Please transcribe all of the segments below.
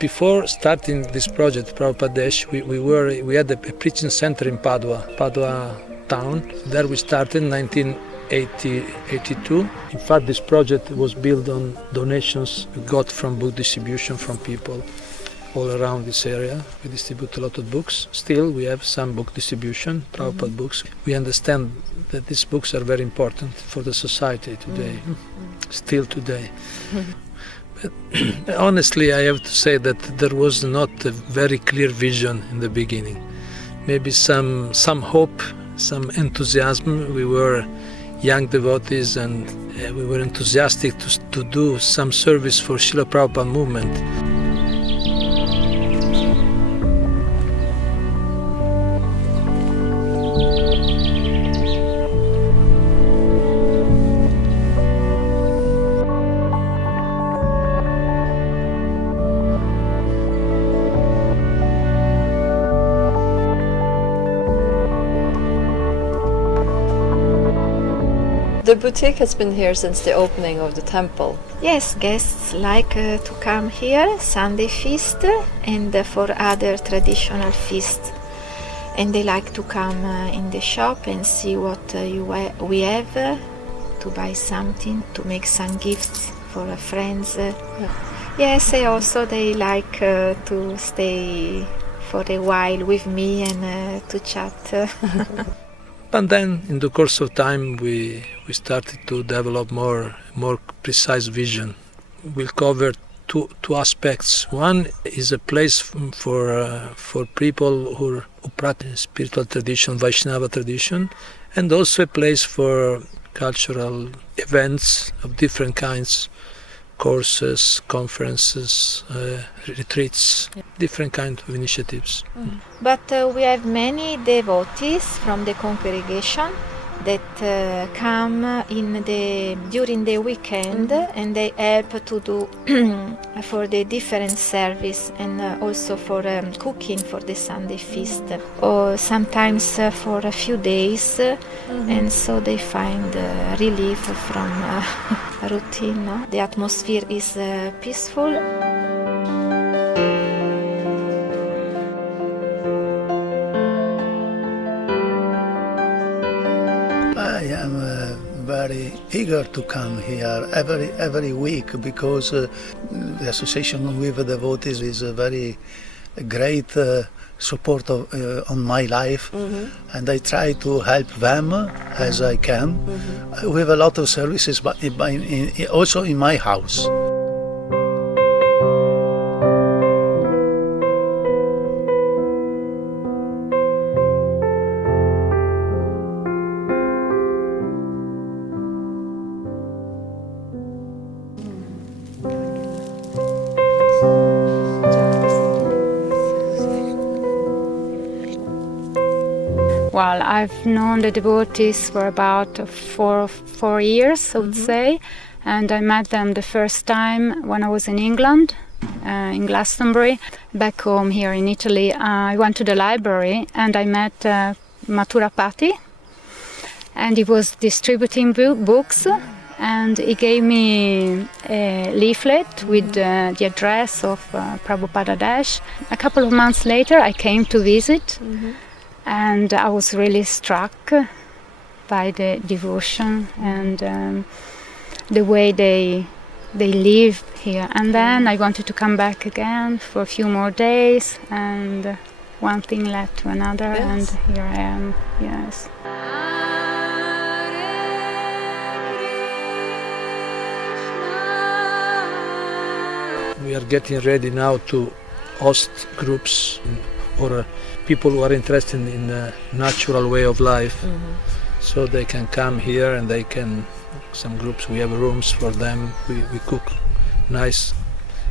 Before starting this project, Prabhupada Desh, we had a preaching center in Padua town. There we started in 1982. In fact, this project was built on donations we got from book distribution from people all around this area. We distribute a lot of books. Still, we have some book distribution, Prabhupada books. We understand that these books are very important for the society today, still today. But honestly, I have to say that there was not a very clear vision in the beginning. Maybe some hope, some enthusiasm. We were young devotees and we were enthusiastic to do some service for Srila Prabhupada movement. The boutique has been here since the opening of the temple. Yes, guests like to come here Sunday feast and for other traditional feasts. And they like to come in the shop and see what we have, to buy something, to make some gifts for friends. Yes, and also they like to stay for a while with me and to chat. And then, in the course of time, we started to develop more precise vision. We'll cover two aspects. One is a place for people who practice spiritual tradition, Vaishnava tradition, and also a place for cultural events of different kinds, courses, conferences, retreats, different kinds of initiatives. But we have many devotees from the congregation that come during the weekend and they help to do for the different service and also for cooking for the Sunday feast, or sometimes for a few days, and so they find relief from routine. No? The atmosphere is peaceful. I am very eager to come here every week because the association with the devotees is a very great support on my life, and I try to help them as I can with a lot of services, but also in my house. Well, I've known the devotees for about four years, I would say, and I met them the first time when I was in England, in Glastonbury. Back home here in Italy, I went to the library and I met Mathurapati, and he was distributing books, and he gave me a leaflet with the address of Prabhupada Desh. A couple of months later, I came to visit. And I was really struck by the devotion and the way they they live here. And then I wanted to come back again for a few more days, and one thing led to another, Yes. and here I am. Yes. We are getting ready now to host groups or people who are interested in the natural way of life. So they can come here and they can, some groups, we have rooms for them. We cook nice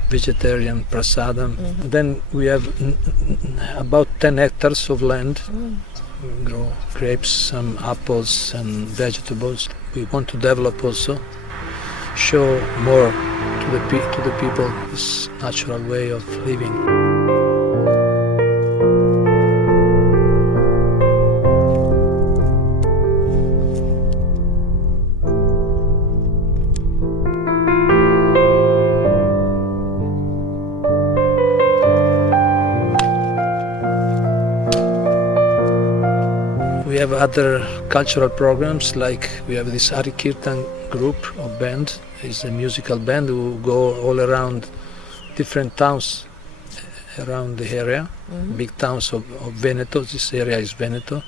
vegetarian prasadam. Then we have about 10 hectares of land. We grow grapes, some apples and vegetables. We want to develop also, show more to the people this natural way of living. We have other cultural programs, like we have this Hare Kirtan group or band. It's a musical band who go all around different towns around the area, big towns of Veneto. This area is Veneto.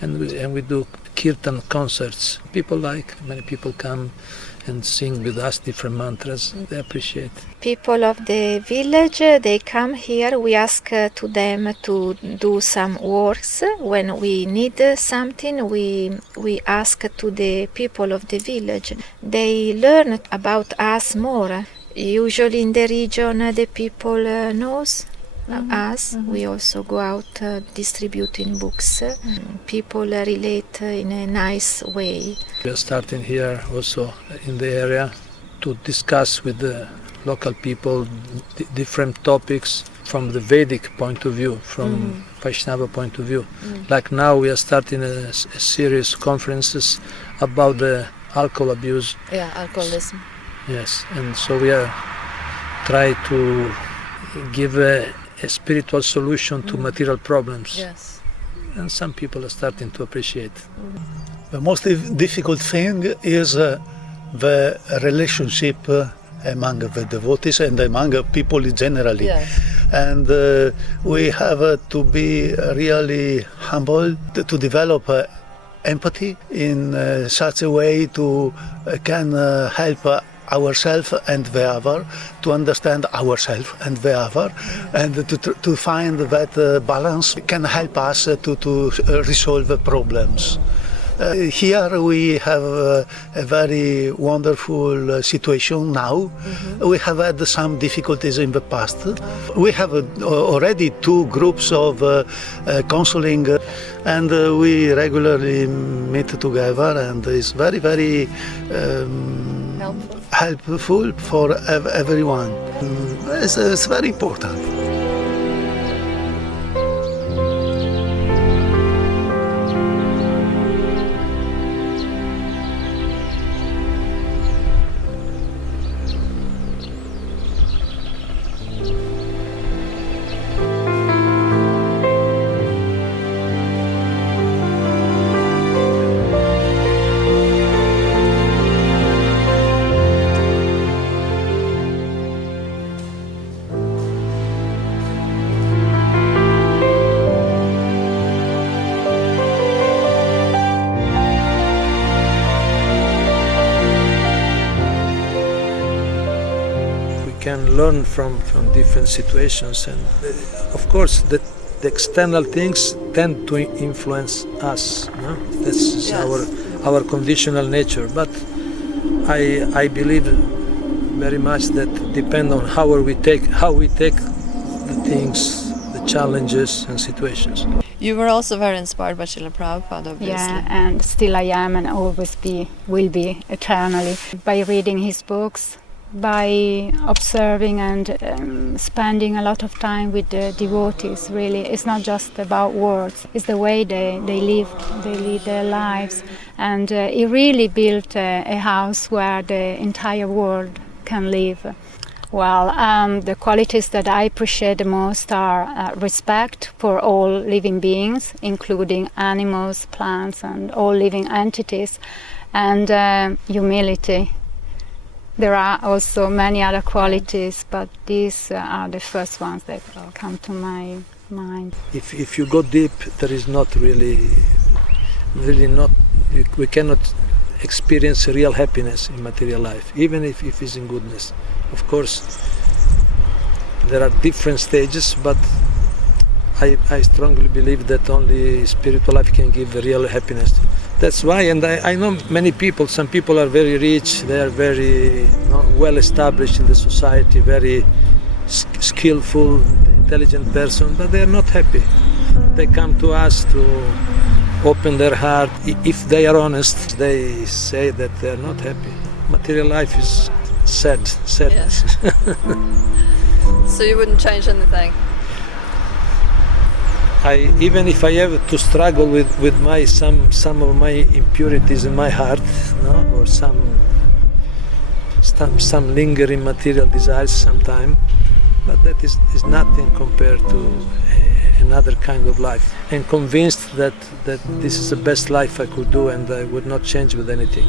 And we do Kirtan concerts. Many people come and sing with us different mantras. They appreciate. People of the village, they come here. We ask to them to do some works. When we need something, we ask to the people of the village. They learn about us more. Usually in the region, the people knows us. We also go out distributing books. People relate in a nice way. We are starting here also in the area to discuss with the local people different topics from the Vedic point of view, from Vaishnava point of view. Like now we are starting a series of conferences about the alcohol abuse. Yeah, alcoholism. Yes, and so we are trying to give a spiritual solution to material problems. Yes. And some people are starting to appreciate. The most difficult thing is the relationship among the devotees and among people generally. Yes. And we have to be really humble to develop empathy in such a way to can help ourselves and the other, to understand ourselves and the other, and to find that balance can help us to resolve the problems. Here we have a very wonderful situation now. We have had some difficulties in the past. We have already 2 groups of counseling, and we regularly meet together, and it's very, very helpful for everyone. It's very important. Can learn from different situations, and of course the external things tend to influence us. No? That's our conditional nature. But I believe very much that depend on how we take the things, the challenges and situations. You were also very inspired by Srila Prabhupada, obviously. Yeah, and still I am, and always will be eternally, by reading his books, by observing and spending a lot of time with the devotees. Really, it's not just about words, it's the way they lead their lives. And he really built a house where the entire world can live. Well, the qualities that I appreciate the most are respect for all living beings, including animals, plants, and all living entities, and humility. There are also many other qualities, but these are the first ones that come to my mind. If you go deep, there is not really not. We cannot experience real happiness in material life, even if it's in goodness. Of course, there are different stages, but I strongly believe that only spiritual life can give the real happiness. That's why, and I know many people, some people are very rich, they are very well established in the society, very skillful, intelligent person, but they are not happy. They come to us to open their heart. If they are honest, they say that they are not happy. Material life is sadness. Yeah. So you wouldn't change anything? Even if I have to struggle with some of my impurities in my heart, or some lingering material desires sometime, but that is nothing compared to another kind of life. And convinced that this is the best life I could do, and I would not change with anything.